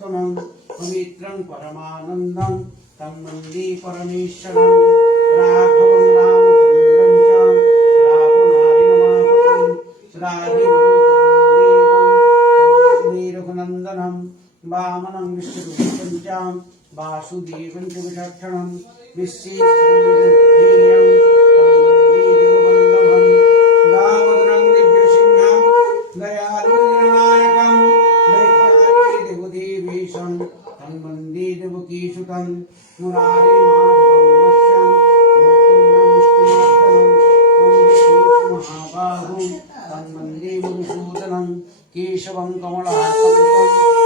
सर्वोत्तमं पवित्रं परमानन्दं तं वन्दे परमेश्वरं राघवं रामचन्द्रं च रावणादिनमापतिं रघुनन्दनं वामनं विष्णुरूपं च वासुदेवं च विचक्षणं विश्वेश्वरं तं वन्दे देववल्लभं दामोदरं दिव्यसिंहं दयालुं निर्णायकं दैत्यानि देवदेवेशं तं वन्दे देवकीसुतं मुरारिमाधवं वश्यं मुकुन्दं विष्णुवर्धनं वन्दे महाबाहुं तं वन्दे मधुसूदनं केशवं कमलासनं